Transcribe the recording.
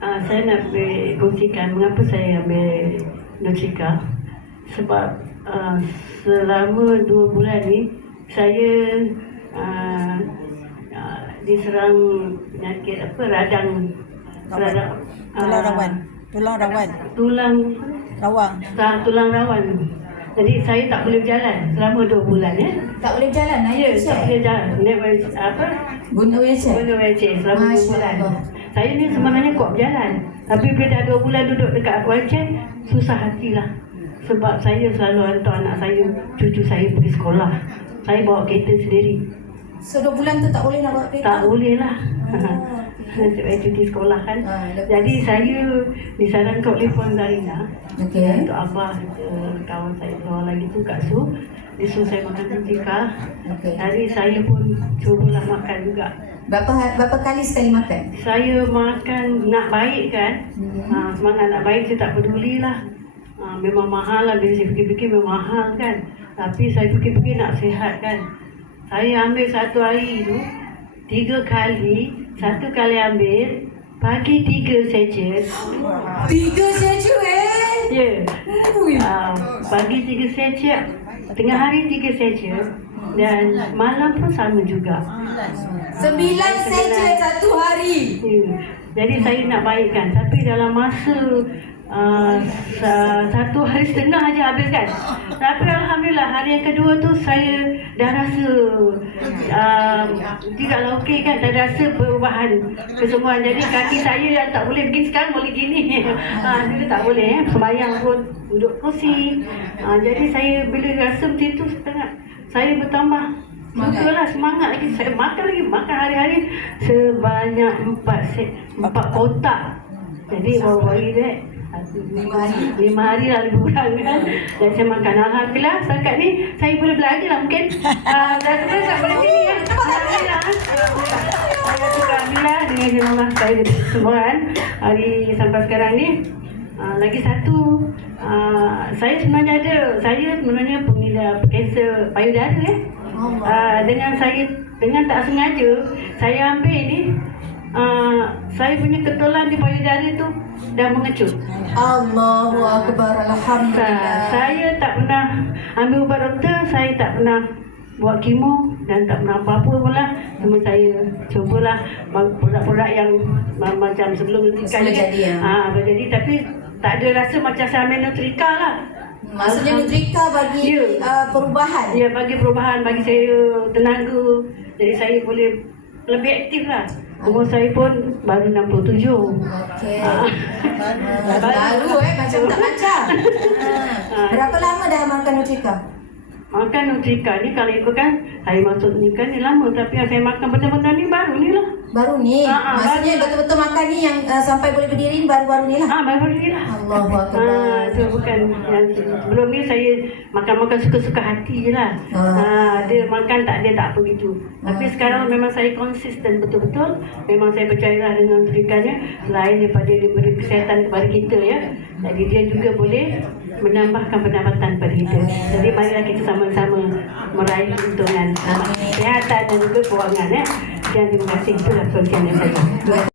Saya nak kongsikan mengapa saya ambil Nutrika. Sebab selama 2 bulan ni saya diserang penyakit radang tulang rawan. Jadi saya tak boleh berjalan selama 2 bulan ya. Tak boleh berjalan, naik wheelchair? Tak boleh jalan. Guna wheelchair? Guna wheelchair selama 2 bulan. Saya ni sebenarnya kuat berjalan. Tapi bila dah 2 bulan duduk dekat wheelchair, susah hatilah. Sebab saya selalu hantar anak saya, cucu saya pergi sekolah. Saya bawa kereta sendiri. So 2 bulan tu tak boleh nak bawa kereta? Tak boleh lah. Sebab cuti sekolah kan. Jadi saya disarankan oleh Puan Zarina untuk Abah, kawan saya seorang lagi tu Kak Su, dia suruh saya makan Nutrika. Jadi saya pun cubalah makan juga. Berapa kali sekali makan? Saya makan nak baik kan. Semangat nak baik saya tak pedulilah. Memang mahal lah, bila saya fikir-fikir memang mahal kan. Tapi saya fikir-fikir nak sihat kan. Saya ambil satu hari tu 3 kali. 1 kali ambil pagi 3 sachet. 3 sachet Ya. Pagi 3 sachet, tengah hari 3 sachet, dan malam pun sama juga. 9 sachet satu hari. Ya. Jadi saya nak baikkan, tapi dalam masa 1 hari setengah aja habis kan. Tapi alhamdulillah hari yang kedua tu saya dah rasa tidaklah okey kan, dah rasa perubahan kesembuhan. Jadi kaki saya yang tak boleh begini sekarang boleh gini. Dulu tak boleh sembahyang pun duduk kursi. Jadi saya bila rasa macam tu saya bertambah semangat lagi. Saya makan hari-hari sebanyak 4 kotak. Jadi baru-baru ni 5 hari lah lebih kurang kan. Dan saya makan alhamdulillah. Setakat ni saya boleh belajar lah mungkin. Dan sebenarnya tak boleh sini kan. Alhamdulillah. Saya suka alhamdulillah dengan Allah saya semua kan. Hari sampai sekarang ni. Lagi satu, saya sebenarnya pengidap kanser payudara ya. Dengan tak sengaja saya ambil ni, saya punya ketulan di payudara tu dah mengecut. Allahu Akbar, alhamdulillah. Saya tak pernah ambil ubat doktor, saya tak pernah buat kemo dan tak pernah apa-apa pun lah. Cuma saya cubalah produk-produk yang macam sebelum Nutrika jadi, tapi tak ada rasa macam saya ambil Nutrika lah. Maksudnya Nutrika bagi perubahan? Ya, bagi perubahan, bagi saya tenaga. Jadi saya boleh lebih aktif lah. Umur saya pun baru 67. Okey. Baru macam tak macam. Berapa lama dah makan Nutrika? Makan Nutrika ni kalau ikutkan saya masuk Nutrika ni lama, tapi yang saya makan benda-benda ni baru ni lah. Baru ni? Maksudnya betul-betul makan ni yang sampai boleh berdiri baru-baru ni lah? Baru ni lah. Allahu Akbar. So bukan yang sebelum ni saya makan suka-suka hati je lah. Dia makan tak apa gitu. Tapi sekarang memang saya konsisten betul-betul. Memang saya percayalah dengan Nutrikanya. Selain daripada dia beri kesihatan kepada kita ya. Jadi dia juga boleh menambahkan pendapatan pada kita. Jadi marilah kita sama-sama meraih keuntungan kesihatan dan juga kewangan ya. Dan terima kasih, itulah konsisten saya.